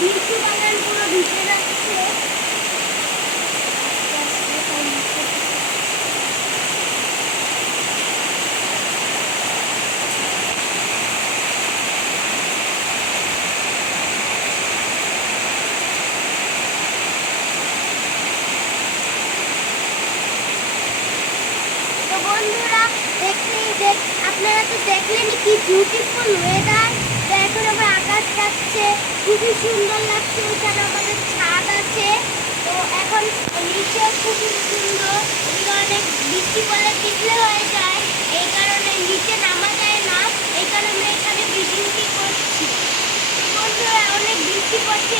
লিচু বাগান পুরো ভিজে যাচ্ছে। তো বন্ধুরা আপনারা তো দেখলেনই কি বিউটিফুল ওয়েদার। তো এখন আবার আকাশ থাকছে, খুবই সুন্দর লাগছে। এখানে আমাদের ছাদ আছে। তো এখন নিচে খুবই সুন্দর, এই কারণে বৃষ্টি পড়লে পিছলে হয়ে যায়, এই কারণে নিচে নামা যায় না। এই কারণে এখানে ভিডিওটি করছি। বন্ধুরা অনেক বৃষ্টি পড়ছে